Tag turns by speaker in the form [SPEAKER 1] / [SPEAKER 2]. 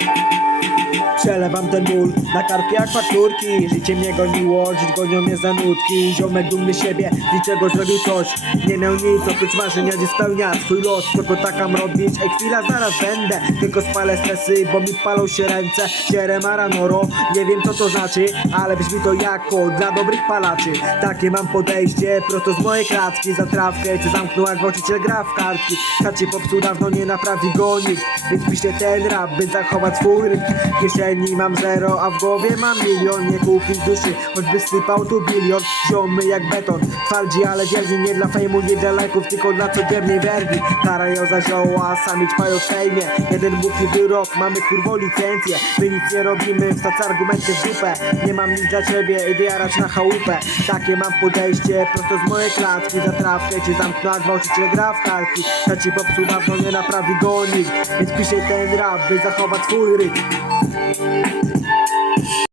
[SPEAKER 1] you Przelewam ten ból na karpie jak fakturki Życie mnie goniło, żyć gonią mnie za nutki. Ziomek dumny siebie, niczego zrobił coś. Nie miał nic, oprócz marzenia, gdzie spełnia. Swój los Tylko takam robić, ej chwila, zaraz będę. Tylko spalę stresy, bo mi palą się ręce. Sierra Maranoro, nie wiem co to znaczy Ale brzmi to jako dla dobrych palaczy. Takie mam podejście, prosto z mojej klatki. Za trawkę, czy zamknął jak właściciel gra w kartki. Chacie popsuł dawno nie naprawi go nikt. Więc piszę ten rap, by zachować swój rytm W kieszeni mam zero, a w głowie mam milion Nie kupić duszy, choćby sypał tu bilion. Ziomy jak beton, twardzi ale wierni Nie dla fejmu, nie dla lajków, tylko dla codziennej wergi. Karają za zioła, sami ćpają w fejmie. Jeden głupi wyrok, mamy kurwo licencję. My nic nie robimy, wstać argumenty w dupę. Nie mam nic dla ciebie, idę jarać na chałupę. Takie mam podejście, prosto z mojej klatki. Za trawkę cię zamknął, a gwałciciel gra w kartki. Chacie popsuł dawno, nie naprawi go nikt. Więc piszę ten rap, by zachować swój rytm